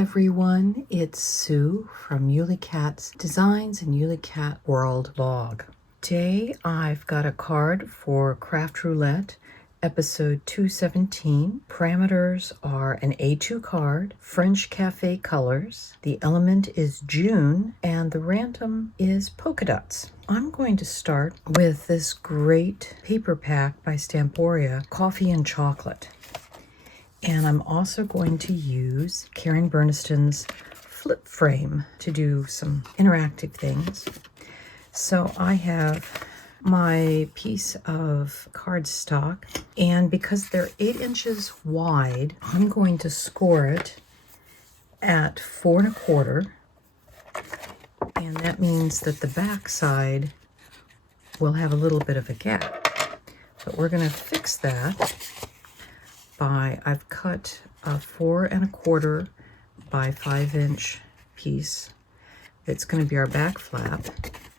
everyone, it's Sue from Ully Cat's Designs and Ully Cat World blog. Today I've got a card for Craft Roulette, episode 217. Parameters are an A2 card, French Cafe colors, the element is June, and the random is polka dots. I'm going to start with this great paper pack by Stamporia, Coffee and Chocolate. And I'm also going to use Karen Burniston's flip frame to do some interactive things. So I have my piece of cardstock, and because they're 8 inches wide, I'm going to score it at 4 1/4, and that means that the back side will have a little bit of a gap. But we're going to fix that by, I've cut a 4 1/4 by 5 inch piece. It's going to be our back flap,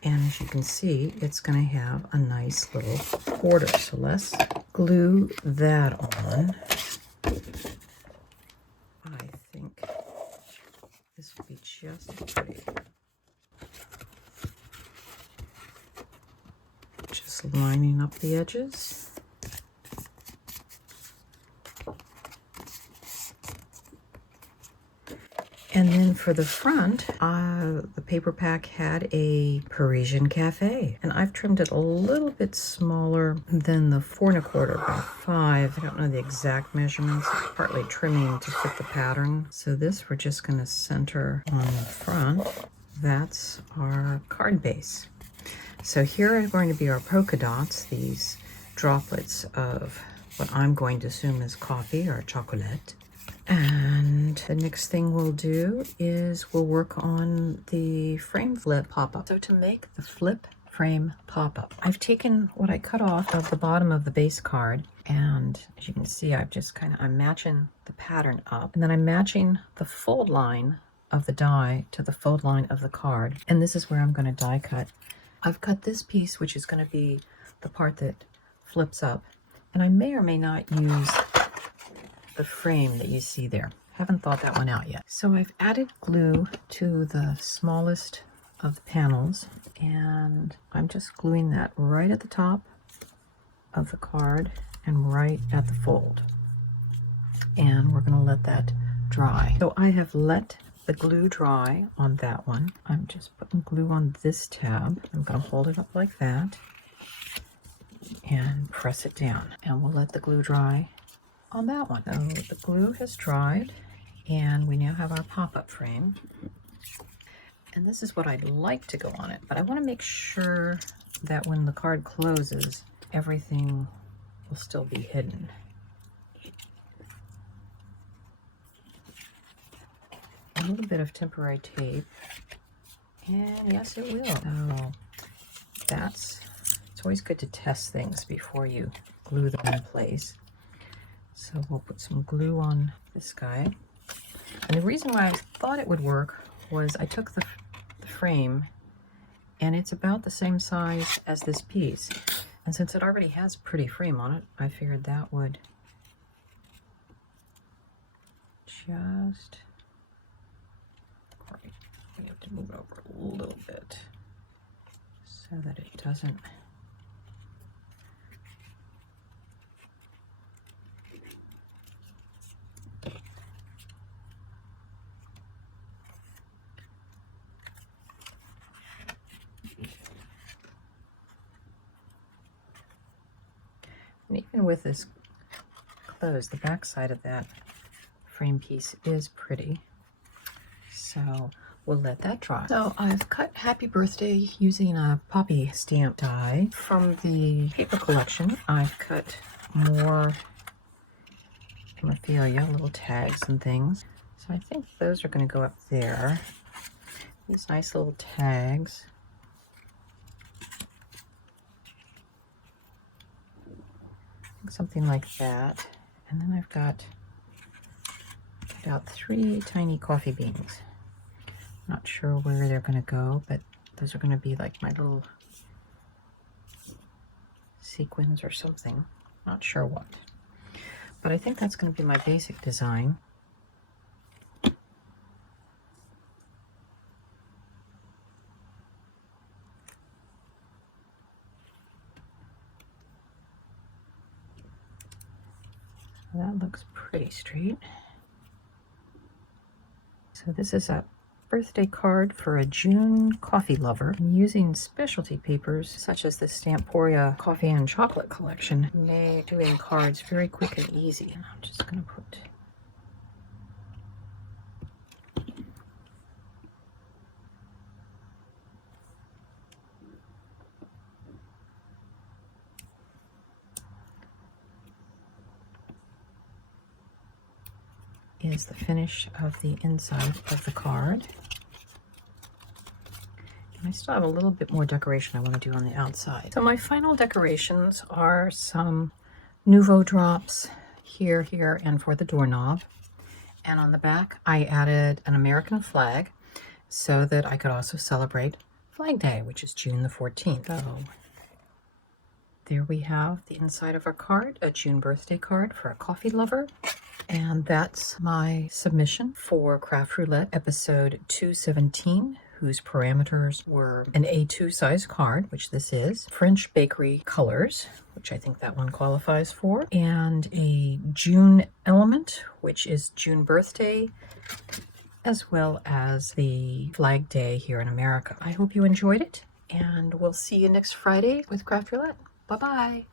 and as you can see, it's going to have a nice little border. So let's glue that on. I think this will be just pretty. Just lining up the edges. And then for the front, the paper pack had a Parisian Cafe, and I've trimmed it a little bit smaller than the 4 1/4 by 5. I don't know the exact measurements, partly trimming to fit the pattern. So this we're just going to center on the front. That's our card base. So here are going to be our polka dots, these droplets of what I'm going to assume is coffee or chocolate. And the next thing we'll do is we'll work on the frame flip pop-up. So to make the flip frame pop-up, I've taken what I cut off of the bottom of the base card, and as you can see, I'm matching the pattern up, and then I'm matching the fold line of the die to the fold line of the card. And this is where I'm going to die cut. I've cut this piece, which is going to be the part that flips up, and I may or may not use the frame that you see there. Haven't thought that one out yet. So I've added glue to the smallest of the panels, and I'm just gluing that right at the top of the card and right at the fold. And we're going to let that dry. So I have let the glue dry on that one. I'm just putting glue on this tab. I'm going to hold it up like that and press it down, and we'll let the glue dry on that one. So the glue has dried, and we now have our pop-up frame. And this is what I'd like to go on it, but I want to make sure that when the card closes, everything will still be hidden. A little bit of temporary tape, and yes, it will. So it's always good to test things before you glue them in place. So we'll put some glue on this guy. And the reason why I thought it would work was I took the frame, and it's about the same size as this piece. And since it already has a pretty frame on it, I figured that would just... We have to move it over a little bit so that it doesn't... And even with this closed, the back side of that frame piece is pretty. So we'll let that dry. So I've cut Happy Birthday using a poppy stamp die from the paper collection. I've cut more hemophilia, little tags and things. So I think those are going to go up there. These nice little tags. Something like that. And then I've got about 3 tiny coffee beans. Not sure where they're going to go, but those are going to be like my little sequins or something. Not sure what. But I think that's going to be my basic design. that looks pretty straight. So this is a birthday card for a June coffee lover. I'm using specialty papers such as the Stamporia Coffee and Chocolate Collection, made doing cards very quick and easy. I'm just going to put is the finish of the inside of the card. And I still have a little bit more decoration I want to do on the outside. So my final decorations are some Nouveau drops here, and for the doorknob. And on the back, I added an American flag so that I could also celebrate Flag Day, which is June the 14th. So there we have the inside of our card, a June birthday card for a coffee lover. And that's my submission for Craft Roulette episode 217, whose parameters were an A2 size card, which this is, French Bakery colors, which I think that one qualifies for, and a June element, which is June birthday, as well as the Flag Day here in America. I hope you enjoyed it, and we'll see you next Friday with Craft Roulette. Bye-bye.